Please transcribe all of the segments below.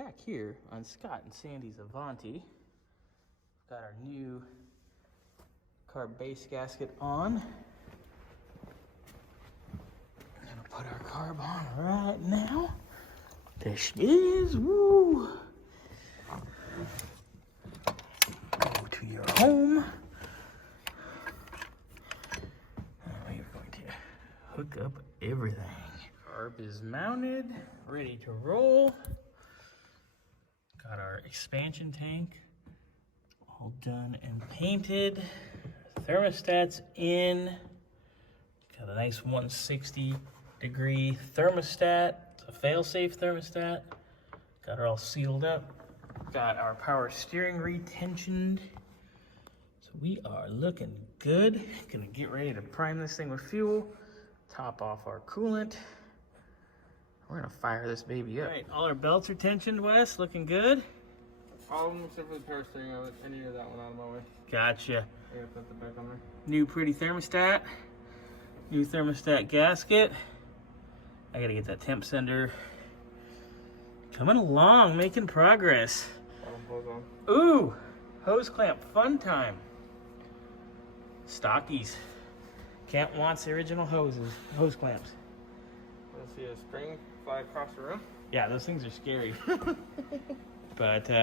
back here on Scott and Sandy's Avanti, we've got our new carb base gasket on. I'm gonna put our carb on right now. There she is. Woo! Go to your home. We are going to hook up everything. Carb is mounted, ready to roll. Got our expansion tank all done and painted. Thermostat's in. Got a nice 160-degree thermostat. It's a fail-safe thermostat. Got her all sealed up. Got our power steering retensioned. So we are looking good. Gonna get ready to prime this thing with fuel. Top off our coolant. We're gonna fire this baby up. All right, all our belts are tensioned, Wes. Looking good. All of them except for the power steering. I needed that one out of my way. Gotcha. I gotta put the back on there. New pretty thermostat. New thermostat gasket. I gotta get that temp sender. Coming along, making progress. Bottom hose on. Ooh, hose clamp, fun time. Stockies. Can't want the original hose clamps. Let's see a string fly across the room. Yeah, those things are scary. But We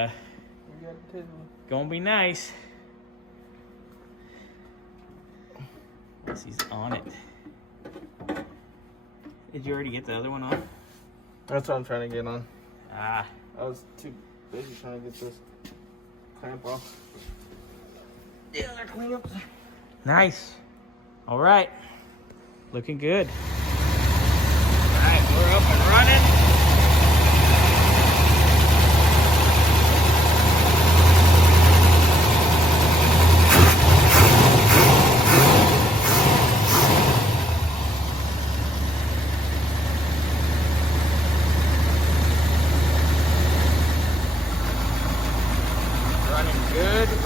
got it too. gonna be nice. He's on it. Did you already get the other one on? That's what I'm trying to get on. Ah. I was too busy trying to get this clamp off. Yeah, they're clamps. Nice. All right. Looking good. All right, we're up and running.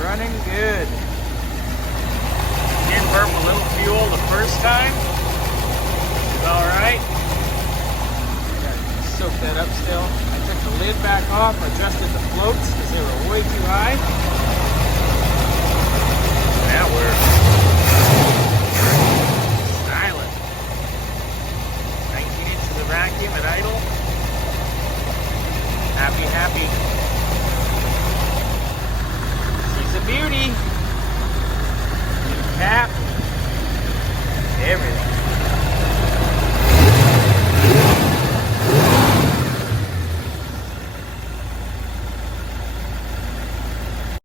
Running good. Did burp a little fuel the first time. All right. Gotta soak that up still. I took the lid back off, adjusted the floats because they were way too high. That works. Silent. 19 inches of vacuum at idle. Happy, happy.